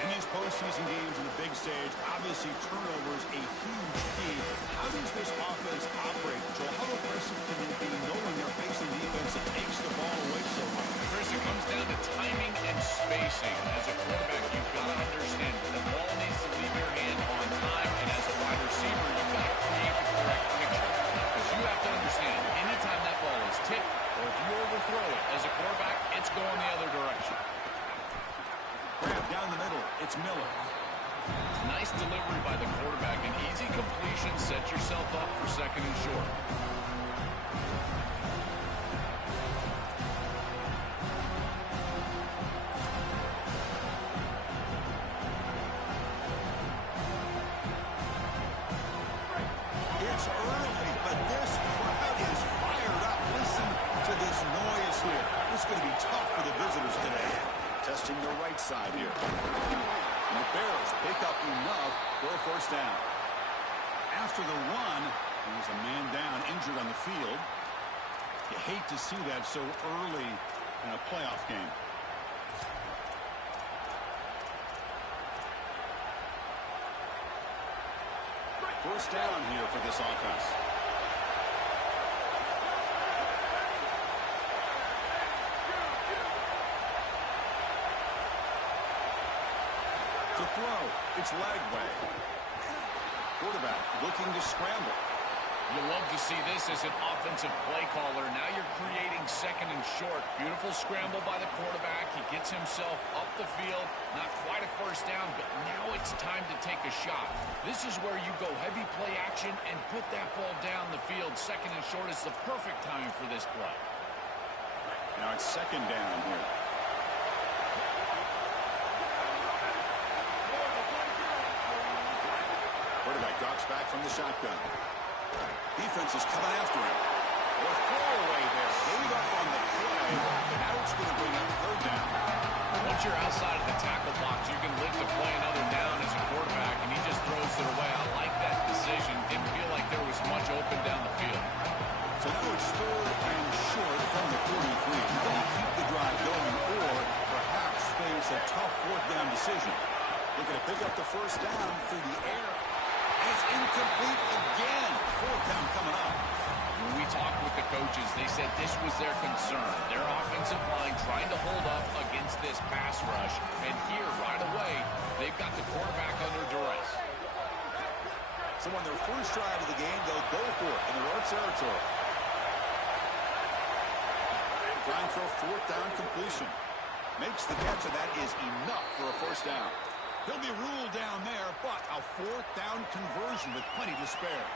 In these postseason games in the big stage, obviously turnovers a huge key. How does this offense operate, Joel? How aggressive can they be knowing they're facing defense that takes the ball away so much? Chris, it comes down to timing and spacing. As a quarterback, you've got to understand the ball needs to leave your hand on time, and as a wide receiver, you've got to create the correct picture. Because you have to understand, anytime that ball is tipped, or if you overthrow it as a quarterback, it's going the other direction. Grab down the middle. It's Miller. Nice delivery by the quarterback. An easy completion. Set yourself up for second and short. It's early, but this crowd is fired up. Listen to this noise here. This is going to be tough for the visitors today. Testing the right side here. And the Bears pick up enough for a first down. After the run, there's a man down, injured on the field. You hate to see that so early in a playoff game. First down here for this offense. To throw, it's Lagway. Quarterback looking to scramble. You love to see this as an offensive play caller. Now you're creating second and short. Beautiful scramble by the quarterback. He gets himself up the field. Not quite a first down, but now it's time to take a shot. This is where you go heavy play action and put that ball down the field. Second and short is the perfect time for this play. Now it's second down here. Quarterback drops back from the shotgun. Defense is coming after him. Or throwaway there. Gave up on the play. Now it's going to bring up third down. Once you're outside of the tackle box, you can live to play another down as a quarterback, and he just throws it away. I like that decision. Didn't feel like there was much open down the field. So now it's third and short from the 43. Can he keep the drive going or perhaps face a tough fourth down decision? Looking to pick up the first down through the air. And it's incomplete again. Fourth down coming up. When we talked with the coaches, they said this was their concern. Their offensive line trying to hold up against this pass rush. And here, right away, they've got the quarterback under duress. So on their first drive of the game, they'll go for it in their own territory. Trying for a fourth down completion. Makes the catch, and that is enough for a first down. He'll be ruled down there, but a fourth down conversion with plenty to spare.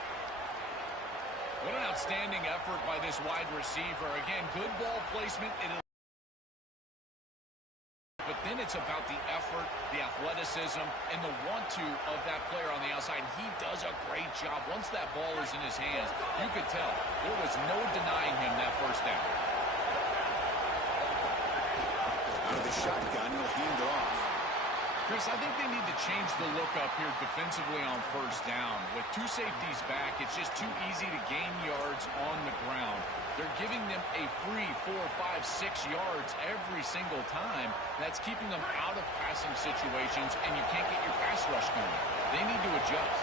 What an outstanding effort by this wide receiver. Again, good ball placement. But then it's about the effort, the athleticism, and the want-to of that player on the outside. He does a great job. Once that ball is in his hands, you could tell there was no denying him that first down. Out of the shotgun, he'll hand it off. Chris, I think they need to change the look up here defensively on first down. With two safeties back, it's just too easy to gain yards on the ground. They're giving them a free 4, 5, 6 yards every single time. That's keeping them out of passing situations, and you can't get your pass rush going. They need to adjust.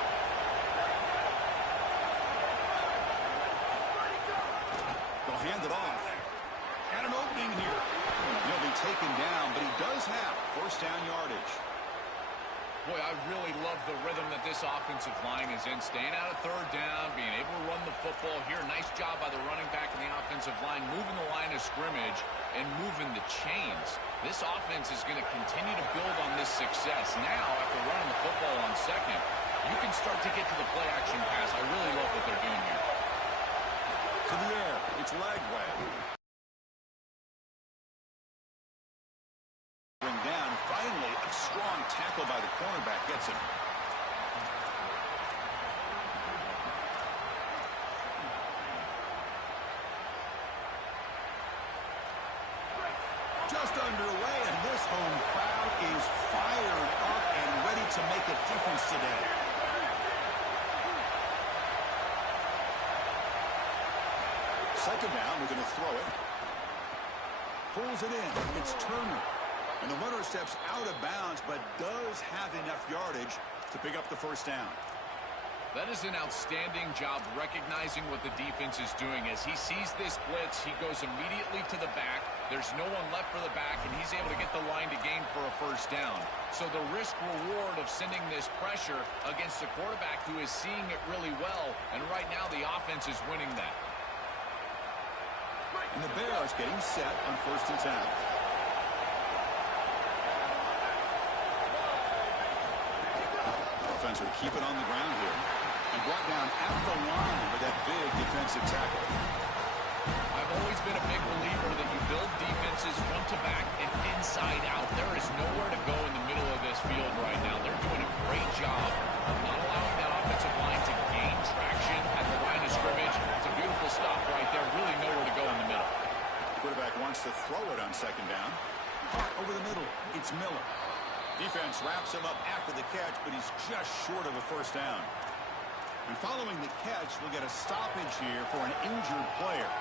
They'll hand it off. Got an opening here. He'll be taken down, but he does have first down yardage. Boy, I really love the rhythm that this offensive line is in. Staying out of third down, being able to run the football here. Nice job by the running back and the offensive line, moving the line of scrimmage and moving the chains. This offense is going to continue to build on this success. Now, after running the football on second, you can start to get to the play-action pass. I really love what they're doing here. To the air, it's Lagway. Down. Finally, a strong tackle by the cornerback gets him. Just underway, and this home crowd is fired up and ready to make a difference today. Second down, we're going to throw it. Pulls it in. It's Turner. And the runner steps out of bounds, but does have enough yardage to pick up the first down. That is an outstanding job recognizing what the defense is doing. As he sees this blitz, he goes immediately to the back. There's no one left for the back, and he's able to get the line to gain for a first down. So the risk-reward of sending this pressure against a quarterback who is seeing it really well, and right now the offense is winning that. And the Bears getting set on 1st and 10. Offense will keep it on the ground here. And brought down at the line with that big defensive tackle. I've always been a big believer that you build defenses front to back and inside out. There is nowhere to go in the middle of this field right now. They're doing a great job of not allowing that offensive line to gain traction at the line of scrimmage. It's a beautiful stop right there. Really nowhere to go in the middle. Quarterback wants to throw it on 2nd down. Over the middle, it's Miller. Defense wraps him up after the catch, but he's just short of a first down. And following the catch, we'll get a stoppage here for an injured player.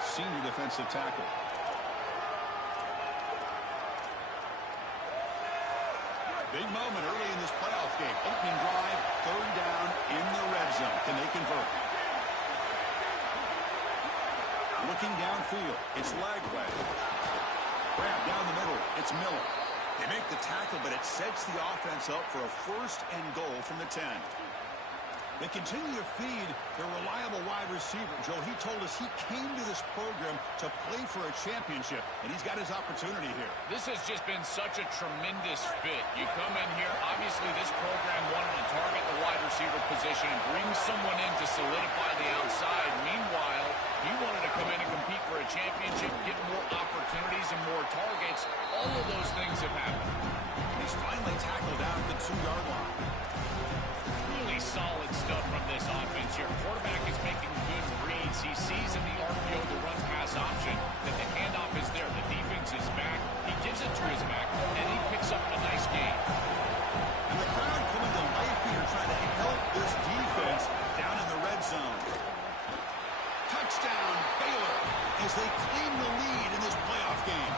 Senior defensive tackle. Big moment early in this playoff game. Opening drive, 3rd down in the red zone. Can they convert? Looking downfield, it's Lagway. Grab down the middle, it's Miller. They make the tackle, but it sets the offense up for a 1st and goal from the 10. They continue to feed their reliable wide receiver. Joe, he told us he came to this program to play for a championship, and he's got his opportunity here. This has just been such a tremendous fit. You come in here, obviously this program wanted to target the wide receiver position and bring someone in to solidify the outside. Meanwhile, he wanted to come in and compete for a championship, get more opportunities and more targets. All of those things have happened. He's finally tackled down at the 2-yard line. Really solid stuff from this offense here. Quarterback is making good reads. He sees in the RPO the run-pass option that the handoff is there. The defense is back. He gives it to his back, and he picks up a nice gain. And the crowd coming to life here trying to help this defense down in the red zone. Touchdown, Baylor, as they claim the lead in this playoff game.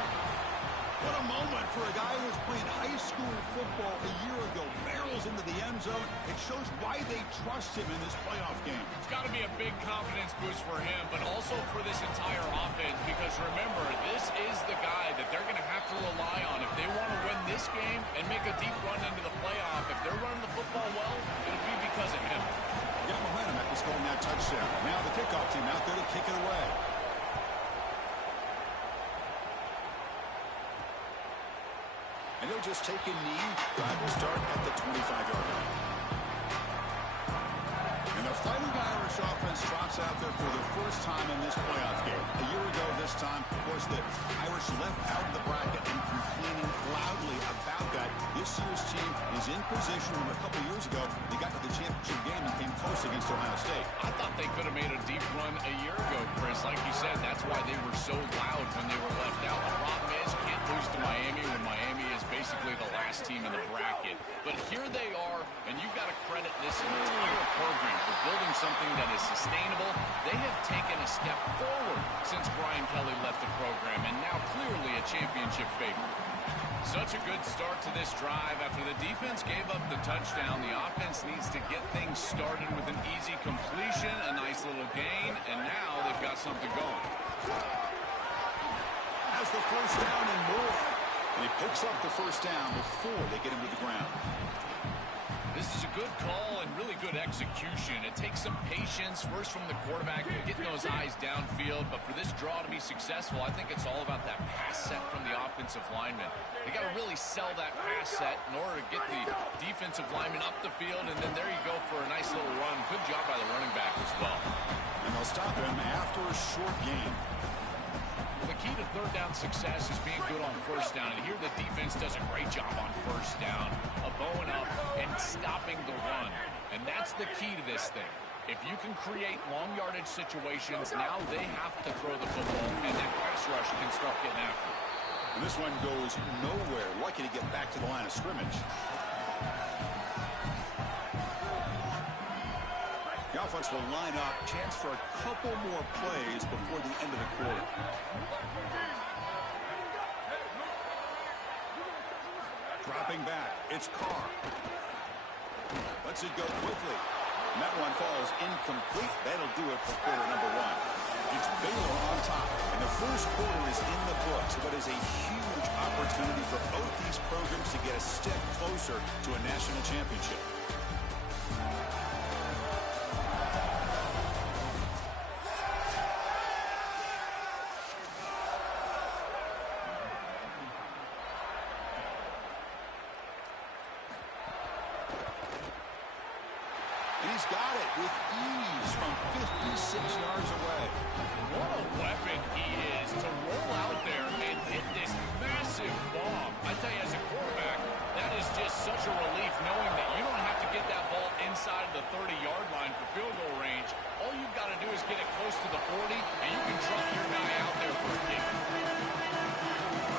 What a moment for a guy who was playing high school football a year ago. Barrels into the end zone. It shows why they trust him in this playoff game. It's got to be a big confidence boost for him, but also for this entire offense, because remember, this is the guy that they're going to have to rely on if they want to win this game and make a deep run into the playoff. If they're running the football well, it'll be because of him. Got momentum after scoring that touchdown. Now the kickoff team out there to kick it away. And they'll just take a knee. Drive will start at the 25-yard line. And the Fighting Irish offense trots out there for the first time in this playoff game. A year ago this time, of course, the Irish left out of the bracket and complaining loudly about that. This year's team is in position from a couple years ago. They got to the championship game and came close against Ohio State. I thought they could have made a deep run a year ago, Chris. Like you said, that's why they were so loud when they were left out. The problem is, can't lose to Miami when Miami is basically the last team in the bracket. But here they are, and you've got to credit this entire program for building something that is sustainable. They have taken a step forward since Brian Kelly left the program, and now clearly a championship favorite. Such a good start to this drive. After the defense gave up the touchdown, the offense needs to get things started with an easy completion, a nice little gain, and now they've got something going. Has the first down and more. And he picks up the first down before they get him to the ground. This is a good call and really good execution. It takes some patience, first from the quarterback, getting those eyes downfield. But for this draw to be successful, I think it's all about that pass set from the offensive lineman. They got to really sell that pass set in order to get the defensive lineman up the field. And then there you go for a nice little run. Good job by the running back as well. And they'll stop him after a short gain. The key to third down success is being good on first down. And here the defense does a great job on first down of bowing up and stopping the run. And that's the key to this thing. If you can create long yardage situations, now they have to throw the football, and that pass rush can start getting after it. And this one goes nowhere. Lucky to get back to the line of scrimmage. The offense will line up. Chance for a couple more plays before the end of the quarter. Dropping back, it's Carr. Lets it go quickly. And that one falls incomplete. That'll do it for quarter number one. It's Baylor on top. And the first quarter is in the books. But is a huge opportunity for both these programs to get a step closer to a national championship. He's got it with ease from 56 yards away. What a weapon he is to roll out there and hit this massive bomb. I tell you, as a quarterback, that is just such a relief knowing that you don't have to get that ball inside of the 30-yard line for field goal range. All you've got to do is get it close to the 40, and you can truck your guy out there for a kick.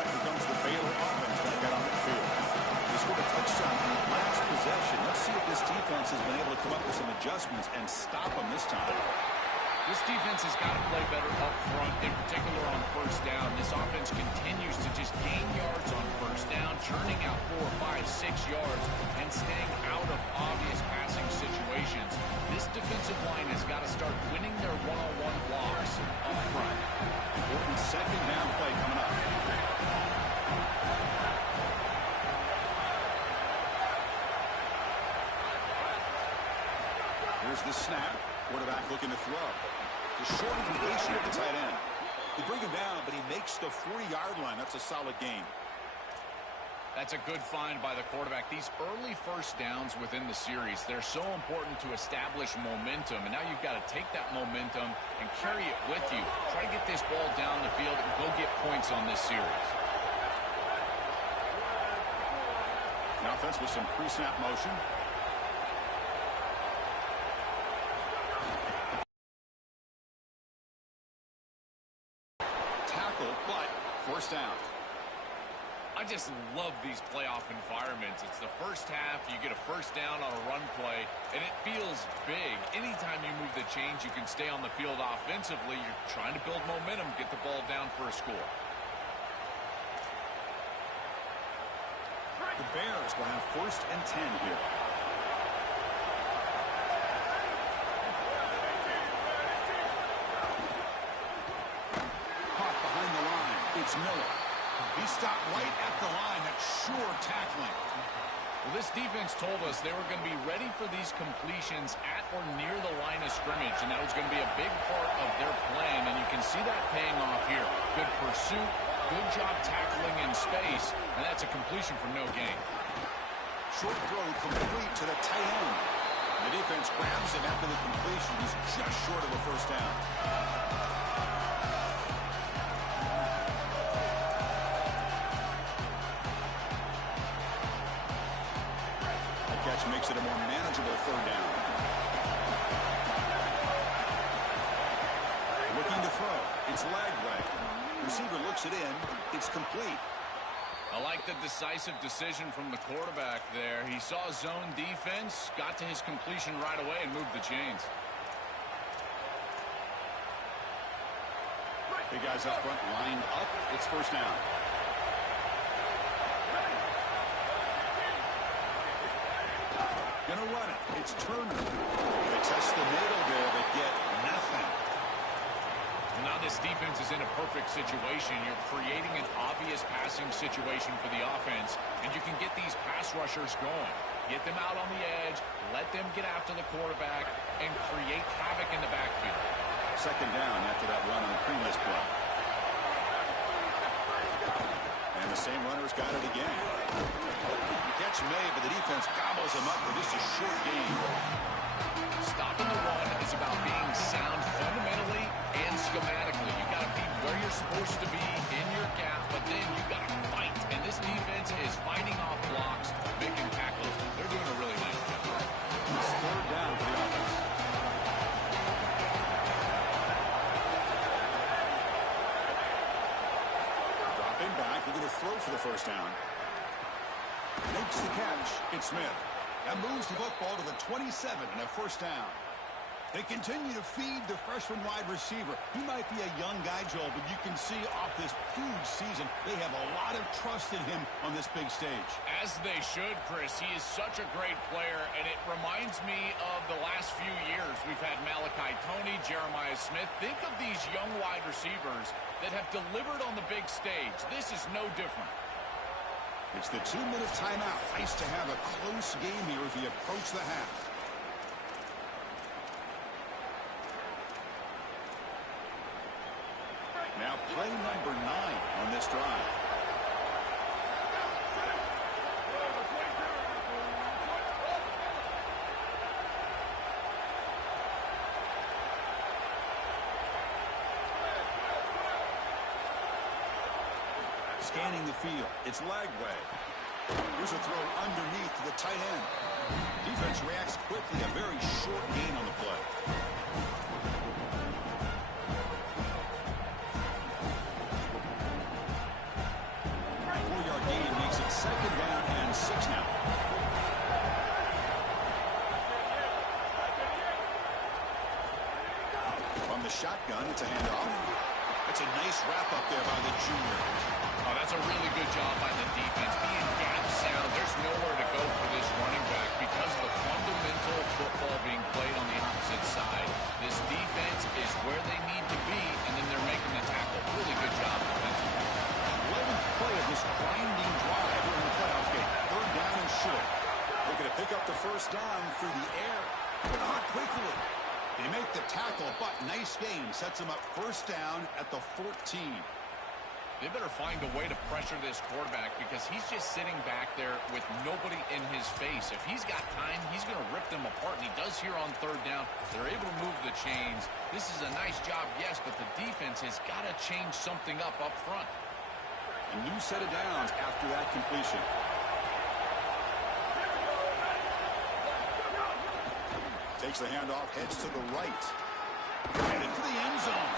Here comes the Baylor offense back out on the field. They scored a touchdown on the last possession. Let's see if this defense has been able to come up with some adjustments and stop them this time. This defense has got to play better up front, in particular on first down. This offense continues to just gain yards on first down, churning out 4, 5, 6 yards, and staying out of obvious passing situations. This defensive line has got to start winning their one-on-one blocks up front. Important second down play coming up. Here's the snap. Quarterback looking to throw. The short completion at the tight end. They bring him down, but he makes the 40-yard line. That's a solid gain. That's a good find by the quarterback. These early first downs within the series, they're so important to establish momentum. And now you've got to take that momentum and carry it with you. Try to get this ball down the field and go get points on this series. An offense with some pre-snap motion. But first down. I just love these playoff environments. It's the first half. You get a first down on a run play, and it feels big. Anytime you move the chains, you can stay on the field offensively. You're trying to build momentum, get the ball down for a score. The Bears will have 1st and 10 here. It's Miller. He stopped right at the line. That's sure tackling. Well, this defense told us they were going to be ready for these completions at or near the line of scrimmage, and that was going to be a big part of their plan, and you can see that paying off here. Good pursuit, good job tackling in space, and that's a completion for no gain. Short throw complete to the tight end. The defense grabs him after the completion. He's just short of a first down. Makes it a more manageable 3rd down. Looking to throw. It's leg way. Receiver looks it in. It's complete. I like the decisive decision from the quarterback there. He saw zone defense, got to his completion right away, and moved the chains. Big guys up front lined up. It's first down. Gonna run it. It's Turner. They test the middle there, but get nothing. Now this defense is in a perfect situation. You're creating an obvious passing situation for the offense, and you can get these pass rushers going. Get them out on the edge, let them get after the quarterback, and create havoc in the backfield. Second down after that run on the previous play. And the same runner's got it again. Catch made, but the defense gobbles him up for just a short gain. Stopping the run is about being sound fundamentally and schematically. You got to be where you're supposed to be in your gap, but then you got to fight. And this defense is fighting off blocks, making tackles. They're doing a really nice job. It's 3rd down for the offense. Dropping back, we're going to throw for the first down. Makes the catch. It's Smith. That moves the football to the 27 and a first down. They continue to feed the freshman wide receiver. He might be a young guy, Joel, but you can see off this huge season, they have a lot of trust in him on this big stage. As they should, Chris. He is such a great player, and it reminds me of the last few years. We've had Malachi Toney, Jeremiah Smith. Think of these young wide receivers that have delivered on the big stage. This is no different. It's the 2-minute timeout. Nice to have a close game here as we approach the half. Now play number 9 on this drive. Scanning the field. It's Lagway. Here's a throw underneath to the tight end. Defense reacts quickly. A very short gain on the play. 4-yard gain makes it 2nd down and 6 now. From the shotgun, it's a handoff. It's a nice wrap up there by the junior. Oh, that's a really good job by the defense. Being gap sound, there's nowhere to go for this running back because of the fundamental football being played on the opposite side. This defense is where they need to be, and then they're making the tackle. Really good job defensively. 11th play of this grinding drive in the playoff game. 3rd down and short. Looking to pick up the first down through the air. Not quickly. They make the tackle, but nice game. Sets them up 1st down at the 14. They better find a way to pressure this quarterback because he's just sitting back there with nobody in his face. If he's got time, he's going to rip them apart, and he does here on 3rd down. They're able to move the chains. This is a nice job, yes, but the defense has got to change something up front. A new set of downs after that completion. Takes the handoff, heads to the right. Headed for the end zone.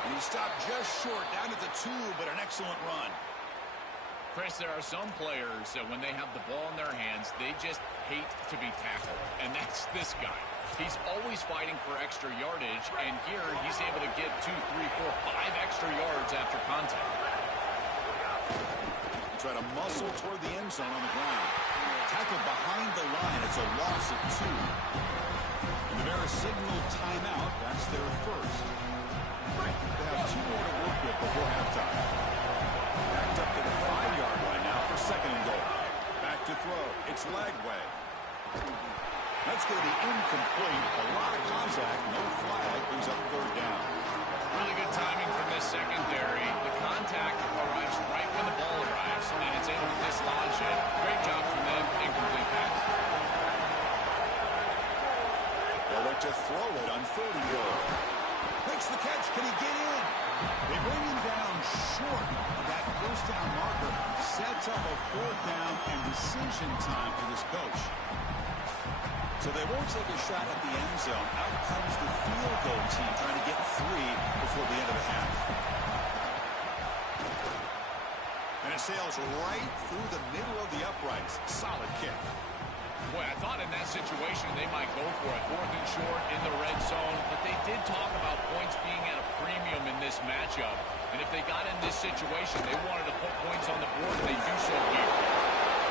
And he stopped just short, down at the 2, but an excellent run. Chris, there are some players that when they have the ball in their hands, they just hate to be tackled. And that's this guy. He's always fighting for extra yardage, and here he's able to get 2, 3, 4, 5 extra yards after contact. Try to muscle toward the end zone on the ground. Tackled behind the line. It's a loss of 2. And the Bears signal timeout. That's their first. They have 2 more to work with before halftime. Backed up to the 5-yard line now for 2nd and goal. Back to throw. It's Lagway. That's going to be incomplete. A lot of contact. No flag. Brings up 3rd down. Really good timing from this secondary. The contact arrives right when the ball arrives, and it's able to dislodge it. Great job from them. Incomplete pass. They'll look to throw it on 3rd and goal. Makes the catch. Can he get in? They bring him down short of that 1st down marker. Sets up a 4th down and decision time for this coach. So they won't take a shot at the end zone. Out comes the field goal team trying to get 3 before the end of the half. And it sails right through the middle of the uprights. Solid kick. Boy, I thought in that situation they might go for it. 4th and short in the red zone. But they did talk about points being at a premium in this matchup. And if they got in this situation, they wanted to put points on the board, and they do so here.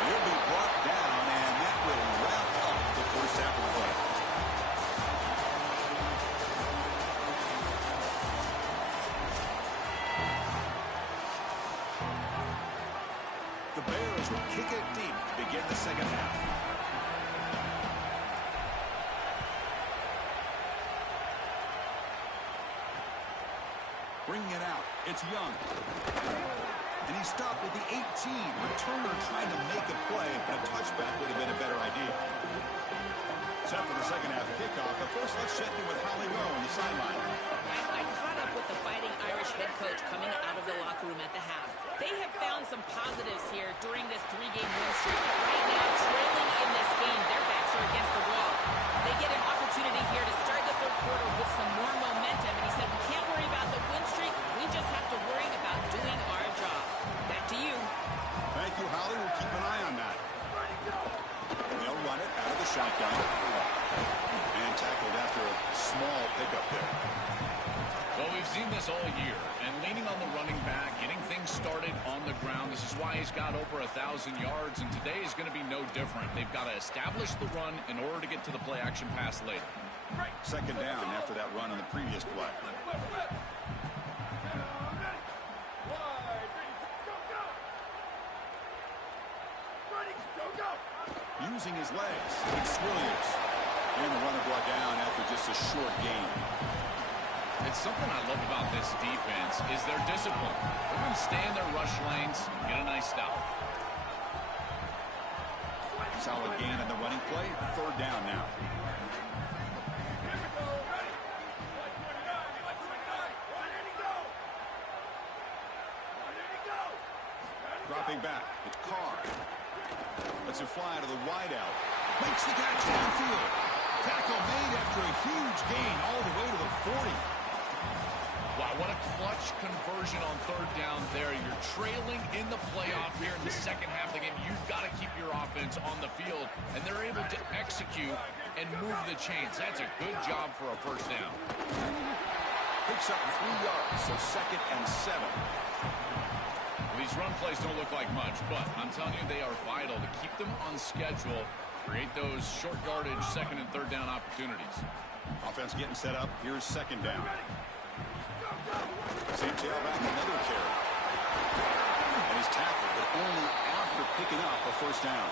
He'll be brought down, and that will wrap up the first half of play. The Bears will kick it deep to begin the 2nd half. Bringing it out. It's Young. And he stopped at the 18. Returner trying to make a play. A touchback would have been a better idea. Set for the 2nd half kickoff. But first, let's check in with Holly Rowe on the sideline. I caught up with the Fighting Irish head coach coming out of the locker room at the half. They have found some positives here during this 3-game win streak. Right now, trailing in this game, their backs are against the wall. They get an opportunity here to start the 3rd quarter with some more momentum. And he said, we can't worry about the win streak. We just have to worry about doing our job. Back to you. Thank you, Holly. We'll keep an eye on that. They'll run it out of the shotgun. And tackled after a small pickup there. Well, we've seen this all year, and leaning on the running back, getting things started on the ground. This is why he's got over 1,000 yards, and today is going to be no different. They've got to establish the run in order to get to the play-action pass later. Second down after that run on the previous play. Using his legs, it's Williams. And the runner brought down after just a short gain. It's something I love about this defense is their discipline. They're going to stay in their rush lanes, get a nice stop. Solid gain on the running play. Third down now. Dropping back. It's Carr. Lets it fly to the wideout. Makes the catch downfield. Tackle made after a huge gain all the way to the 40. Wow, what a clutch conversion on third down there. You're trailing in the playoff here in the second half of the game. You've got to keep your offense on the field, and they're able to execute and move the chains. That's a good job for a first down. Picks up 3 yards, so 2nd and 7. These run plays don't look like much, but I'm telling you they are vital to keep them on schedule, create those short yardage second and third down opportunities. Offense getting set up. Here's second down. Same tailback, another carry. And he's tackled, but only after picking up a first down.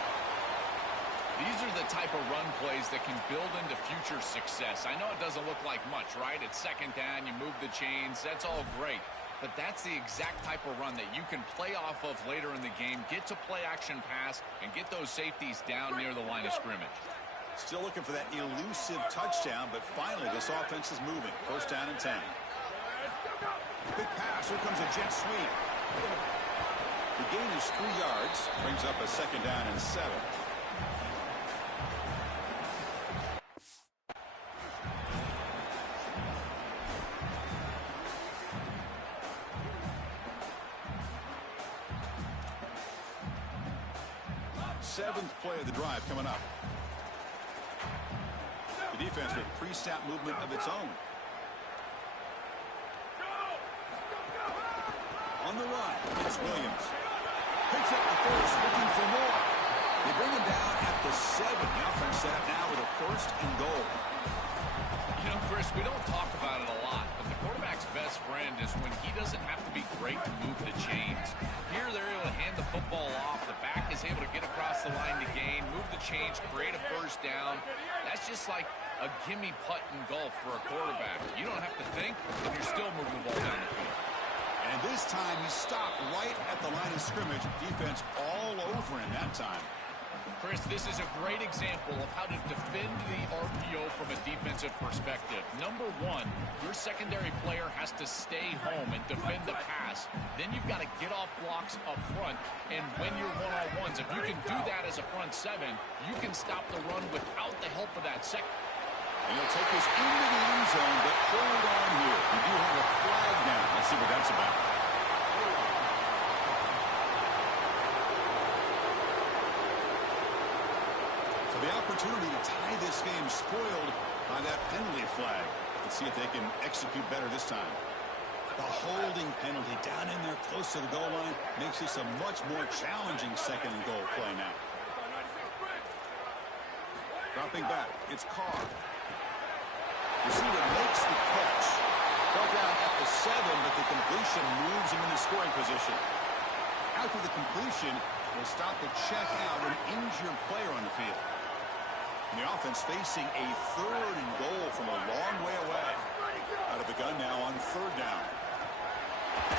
These are the type of run plays that can build into future success. I know it doesn't look like much, right? It's second down, you move the chains, that's all great. But that's the exact type of run that you can play off of later in the game, get to play action pass, and get those safeties down near the line of scrimmage. Still looking for that elusive touchdown, but finally this offense is moving. First down and 10. Quick pass. Here comes a jet sweep. The gain is 3 yards. Brings up a second down and 7. Seventh play of the drive coming up. The defense with pre-snap movement of its own. On the run, it's Williams. Picks up the first, looking for more. They bring him down at the 7. The offense set up now with a 1st and goal. You know, Chris, we don't talk about it a lot, but the quarterback's best friend is when he doesn't have to be great to move the chains. Here, they're able to hand the football off. The back is able to get across the line to gain, move the chains, create a first down. That's just like a gimme putt in golf for a quarterback. You don't have to think, and you're still moving the ball down the field. And this time, he stopped right at the line of scrimmage. Defense all over him that time. Chris, this is a great example of how to defend the RPO from a defensive perspective. Number one, your secondary player has to stay home and defend the pass. Then you've got to get off blocks up front and win your one-on-ones. If you can do that as a front 7, you can stop the run without the help of that second. And he'll take this into the end zone, but hold on here. We do have a flag now. Let's see what that's about. So the opportunity to tie this game spoiled by that penalty flag. Let's see if they can execute better this time. The holding penalty down in there close to the goal line makes this a much more challenging second and goal play now. Dropping back, it's Carr. Receiver makes the catch. Brought down at the 7, but the completion moves him into scoring position. After the completion, will stop the check out an injured player on the field. And the offense facing a 3rd and goal from a long way away. Out of the gun now on 3rd down.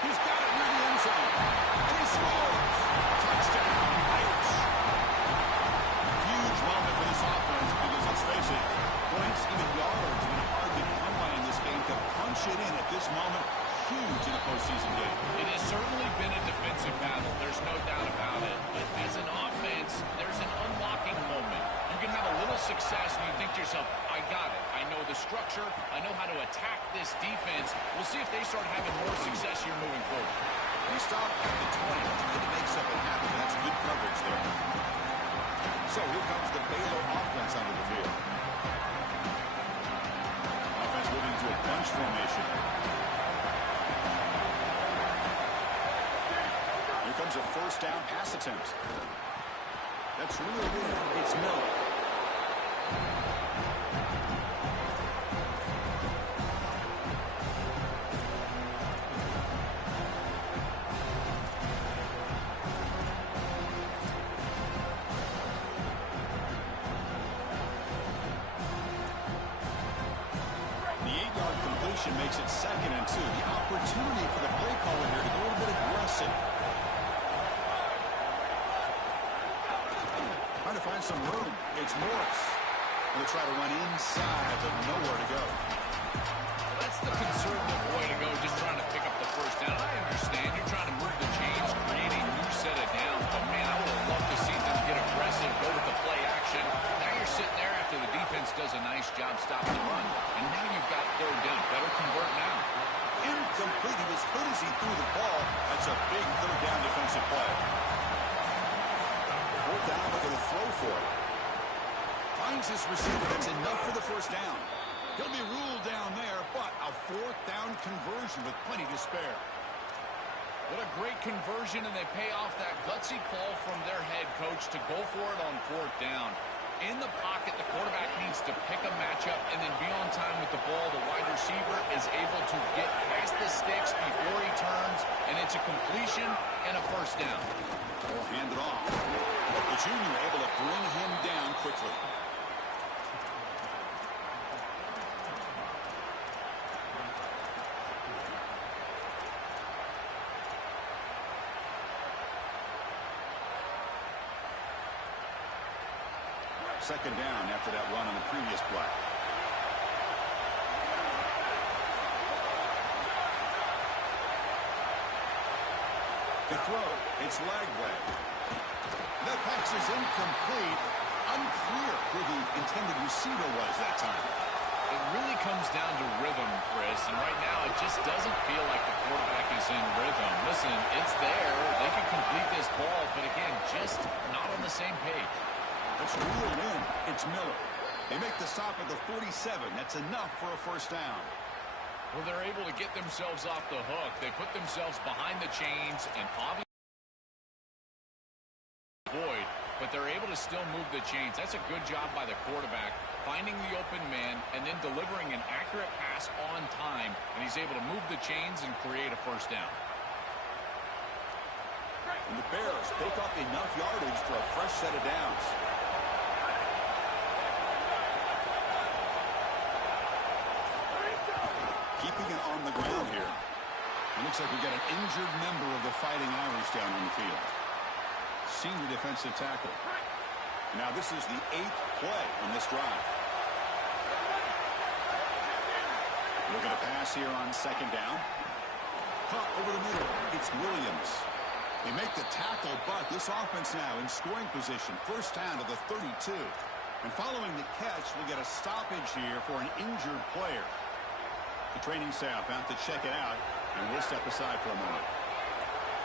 He's got it near the end zone. And he scores. Touchdown, Irish. Huge moment for this offense because, let's face it, points, even yards, have been hard to come by in this game. To punch it in at this moment, huge in a postseason game. It has certainly been a defensive battle. There's no doubt about it. But as an offense, there's an unlocking moment. You can have a little success and you think to yourself, I got it. I know the structure. I know how to attack this defense. We'll see if they start having more success here moving forward. They stop at the 20. Trying to make something happen. That's good coverage there. So here comes the Baylor offense onto the field. Offense moving to a first down pass attempt. That's reeled in. It's Miller. Makes it 2nd and 2. The opportunity for the play caller here to go a little bit aggressive. Trying to find some room. It's Morris. Going to try to run inside, but nowhere to go. Well, that's the conservative way to go, just trying to pick up the first down. I understand you're trying to move the chains, create a new set of downs, but man, I would have loved to see them get aggressive, go with the play action. Now you're sitting there after the defense does a nice job stopping the run, and now you've got 3rd down. Better convert now. Incomplete. He was hurt as he threw the ball. That's a big 3rd down defensive play. 4th down, they're going to throw for it. Finds his receiver. That's enough for the first down. He'll be ruled down there, but a 4th down conversion with plenty to spare. What a great conversion, and they pay off that gutsy call from their head coach to go for it on 4th down. In the pocket, the quarterback needs to pick a matchup and then be on time with the ball. The wide receiver is able to get past the sticks before he turns, and it's a completion and a first down. Well, hand it off. The junior able to bring him down quickly. Second down after that run on the previous play. The throw, it's Lagway. That pass is incomplete. Unclear who the intended receiver was that time. It really comes down to rhythm, Chris, and right now it just doesn't feel like the quarterback is in rhythm. Listen, it's there. They can complete this ball, but again, just not on the same page. It's reeled in. It's Miller. They make the stop at the 47. That's enough for a first down. Well, they're able to get themselves off the hook. They put themselves behind the chains and obviously avoid, but they're able to still move the chains. That's a good job by the quarterback, finding the open man and then delivering an accurate pass on time, and he's able to move the chains and create a first down. And the Bears pick up enough yardage for a fresh set of downs. Keeping it on the ground here. It looks like we've got an injured member of the Fighting Irish down on the field. Senior defensive tackle. Now this is the 8th play on this drive. Looking to pass here on second down. Caught over the middle. It's Williams. They make the tackle, but this offense now in scoring position. First down to the 32. And following the catch, we'll get a stoppage here for an injured player. The training staff out to check it out, and we'll step aside for a moment.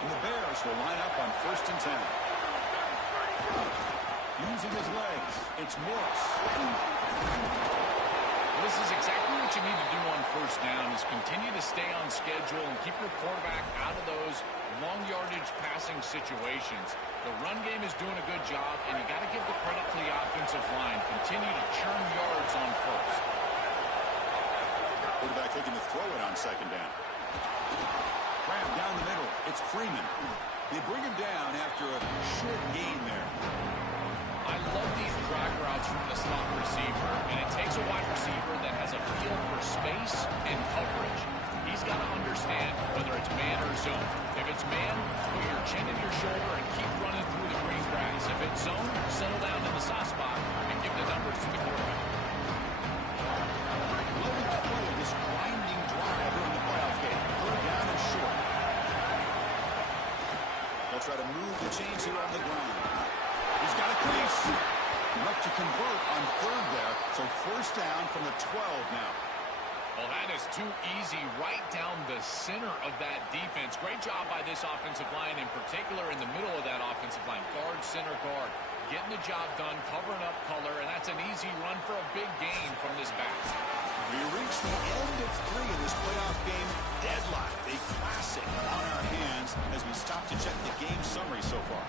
And the Bears will line up on 1st and 10. Using his legs, it's Morris. This is exactly what you need to do on first down, is continue to stay on schedule and keep your quarterback out of those long yardage passing situations. The run game is doing a good job, and you got to give the credit to the offensive line. Continue to churn yards on first. Quarterback looking to throw it on second down. Grab down the middle. It's Freeman. They bring him down after a short gain there. I love these drag routes from the slot receiver, and it takes a wide receiver that has a feel for space and coverage. He's got to understand whether it's man or zone. If it's man, put your chin in your shoulder and keep running through the green grass. If it's zone, settle down in the soft spot and give the numbers to the quarterback. Loving to play this grinding drive during the playoff game. 3rd down and short. They'll try to move the chains here on the ground. He's got a crease. Enough to convert on 3rd there. So first down from the 12 now. Well, that is too easy right down the center of that defense. Great job by this offensive line, in particular in the middle of that offensive line. Guard, center guard. Getting the job done, covering up color, and that's an easy run for a big gain from this back. We reach the end of 3 in this playoff game. Deadlocked, a classic on our hands as we stop to check the game summary so far.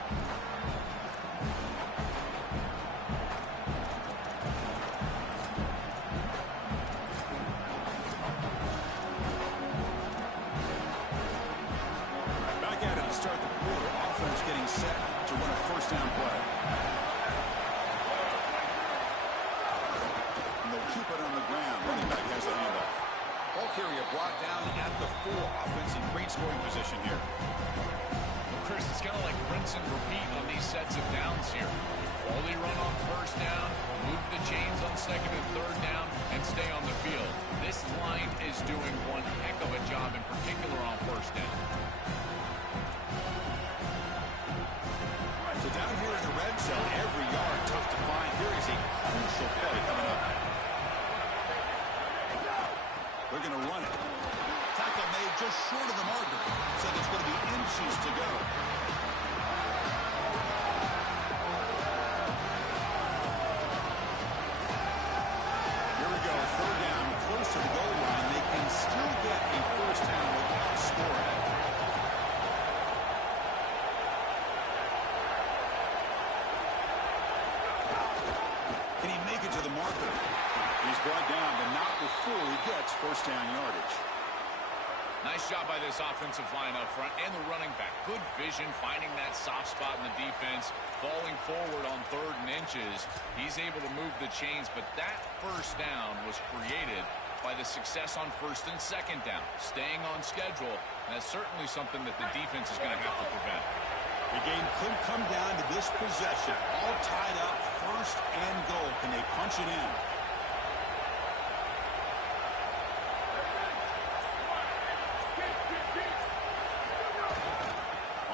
Back at it to start the quarter. Offense getting set to run a first down play. Keep it on the ground. Running back has the handoff. Ball carrier brought down at the 4. Offense in great scoring position here. Well, Chris, it's kind of like rinse and repeat on these sets of downs here. Quality run on first down, move the chains on second and third down, and stay on the field. This line is doing one heck of a job, in particular on first down. So down here in the red zone, every yard tough to find. Here is a crucial play coming up. They're going to run it. Tackle made just short of the marker. So there's going to be inches to go. Here we go. Third down, close to the goal line. They can still get a first down without scoring. Can he make it to the marker? He's brought down, but not before he gets first down yardage. Nice job by this offensive line up front and the running back. Good vision, finding that soft spot in the defense, falling forward on 3rd and inches. He's able to move the chains, but that first down was created by the success on 1st and 2nd down. Staying on schedule, and that's certainly something that the defense is going to have to prevent. The game could come down to this possession. All tied up, 1st and goal. Can they punch it in?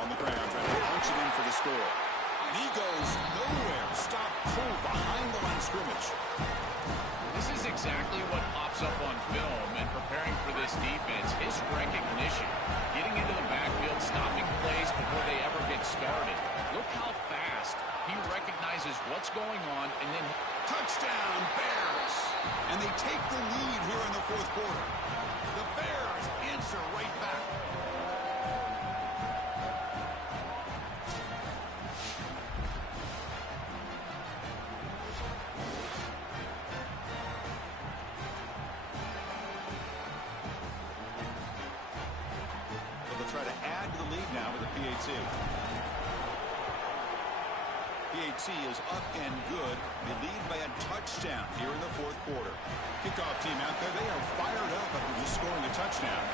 On the ground, trying to punch it in for the score. And he goes nowhere. Stop pulled behind the line of scrimmage. This is exactly what pops up on film and preparing for this defense. His recognition, getting into the backfield, stopping plays before they ever get started. Look how fast he recognizes what's going on, and then touchdown, Bears! And they take the lead here in the 4th quarter. The Bears answer right back. Try to add to the lead now with a PAT. PAT is up and good. They lead by a touchdown here in the 4th quarter. Kickoff team out there. They are fired up after just scoring a touchdown.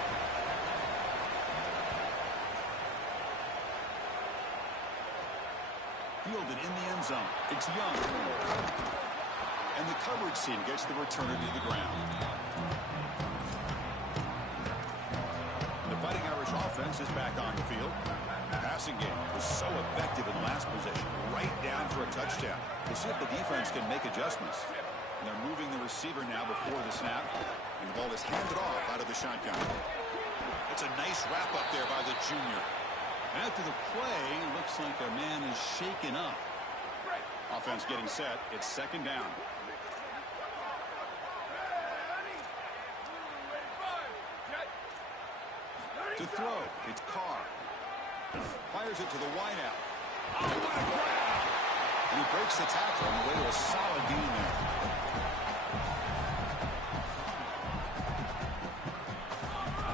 Fielded in the end zone. It's Young. And the coverage team gets the returner to the ground. The Fighting Irish offense is back on the field. The passing game was so effective in last possession, right down for a touchdown. We'll see if the defense can make adjustments. And they're moving the receiver now before the snap. And the ball is handed off out of the shotgun. It's a nice wrap up there by the junior. After the play, looks like a man is shaken up. Offense getting set. It's 2nd down. To throw, it's Carr. Fires it to the wideout. Oh, what a grab! And he breaks the tackle on the way to a solid gain there.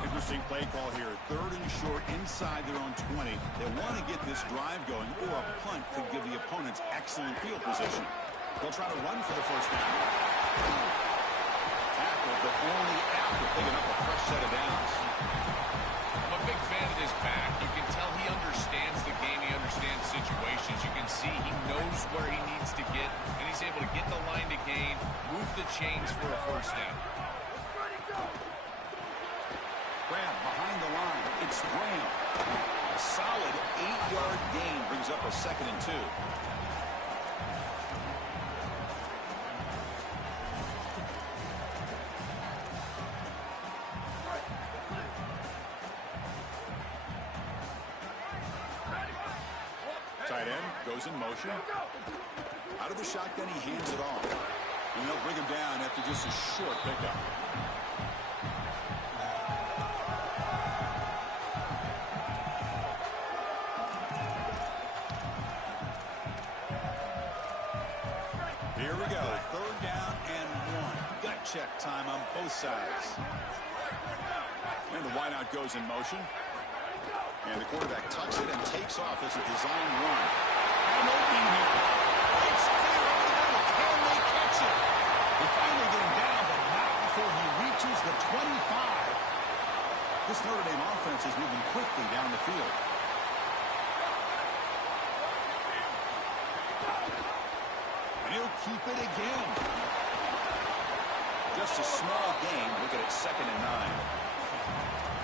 Interesting play call here. 3rd and short inside their own 20. They want to get this drive going, or a punt could give the opponents excellent field position. They'll try to run for the first down. Tackle, but only after picking up a fresh set of downs. I'm a big fan of his back. You can tell he understands the game. He understands situations. You can see he knows where he needs to get, and he's able to get the line to gain, move the chains for a first down. Graham behind the line. It's Graham. A solid 8-yard gain brings up a 2nd and 2. Tight end goes in motion. Out of the shotgun, he hands it off. And they'll bring him down after just a short pickup. Here we go. Third down and 1. Gut check time on both sides. And the wideout goes in motion. And the quarterback tucks it and takes off as a design run. And an opening here. Breaks clear over the middle. Can they catch it? They finally get him down, but not before he reaches the 25. This Notre Dame offense is moving quickly down the field. And he'll keep it again. Just a small gain. Look at it, 2nd and 9.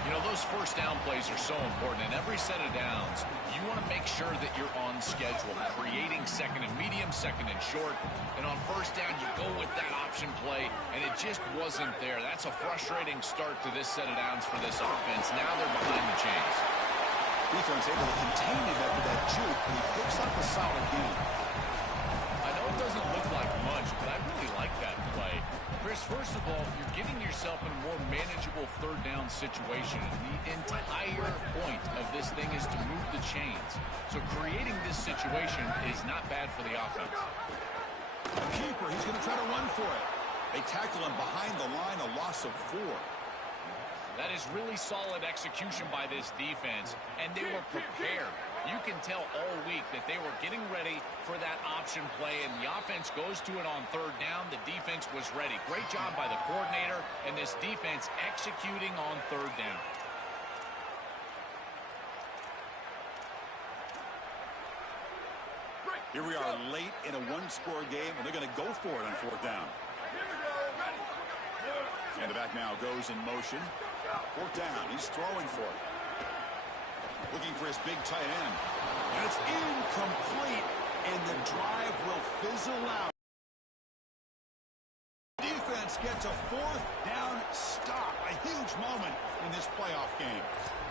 You know, those first down plays are so important. In every set of downs, you want to make sure that you're on schedule, creating 2nd and medium, 2nd and short. And on first down, you go with that option play, and it just wasn't there. That's a frustrating start to this set of downs for this offense. Now they're behind the chains. Defense able to contain him after that juke, and he picks up a solid gain. I know it doesn't look like much, but I really like that play. Chris, first of all, you're getting yourself in a more manageable third down situation. The entire point of this thing is to move the chains. So creating this situation is not bad for the offense. A keeper, he's going to try to run for it. They tackle him behind the line, a loss of 4. That is really solid execution by this defense, and they were prepared. You can tell all week that they were getting ready for that option play, and the offense goes to it on third down. The defense was ready. Great job by the coordinator and this defense executing on third down. Here we are late in a one-score game, and they're going to go for it on 4th down. And the back now goes in motion. 4th down. He's throwing for it. Looking for his big tight end. And it's incomplete. And the drive will fizzle out. Defense gets a 4th down stop. A huge moment in this playoff game.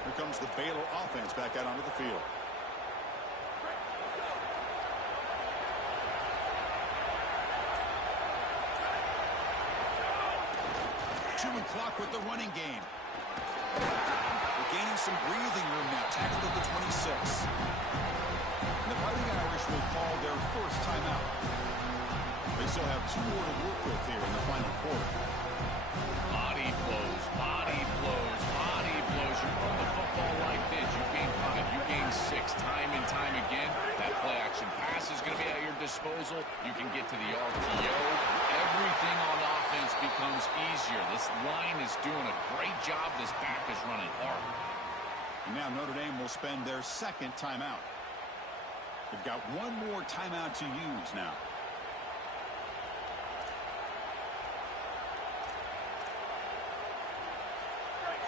Here comes the Baylor offense back out onto the field. Chewing clock with the running game. We're gaining some breathing room now. Tackled at the 26. And the Fighting Irish will call their first timeout. They still have 2 more to work with here in the final quarter. Body blows, body blows, body blows. You run the football like this, you gain 5, you gain 6, time and time again. That play action pass is going to be at your disposal. You can get to the RPO. Everything on offense becomes easier. This line is doing a great job. This back is running hard. And now Notre Dame will spend their 2nd timeout. They've got 1 more timeout to use now.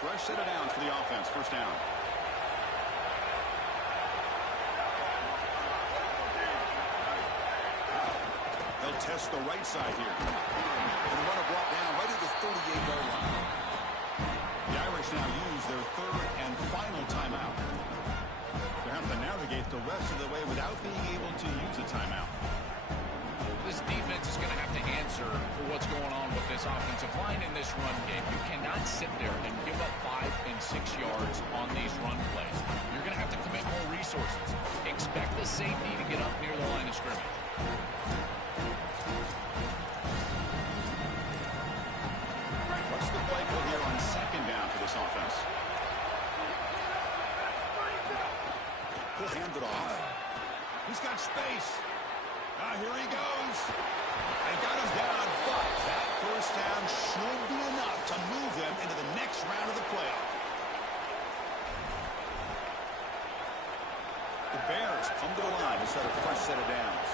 Fresh set of downs for the offense. 1st down. They'll test the right side here. And the runner brought down right at the 38-yard line. The Irish now use their 3rd and final timeout. They have to navigate the rest of the way without being able to use a timeout. This defense is going to have to answer for what's going on with this offensive line in this run game. You cannot sit there and give up 5 and 6 yards on these run plays. You're going to have to commit more resources. Expect the safety to get up near the line of scrimmage. What's the play call here on 2nd down for this offense? He'll hand it off. He's got space. Here he goes. They got him down, but that 1st down should be enough to move them into the next round of the playoff. The Bears come to the line to set a fresh set of downs.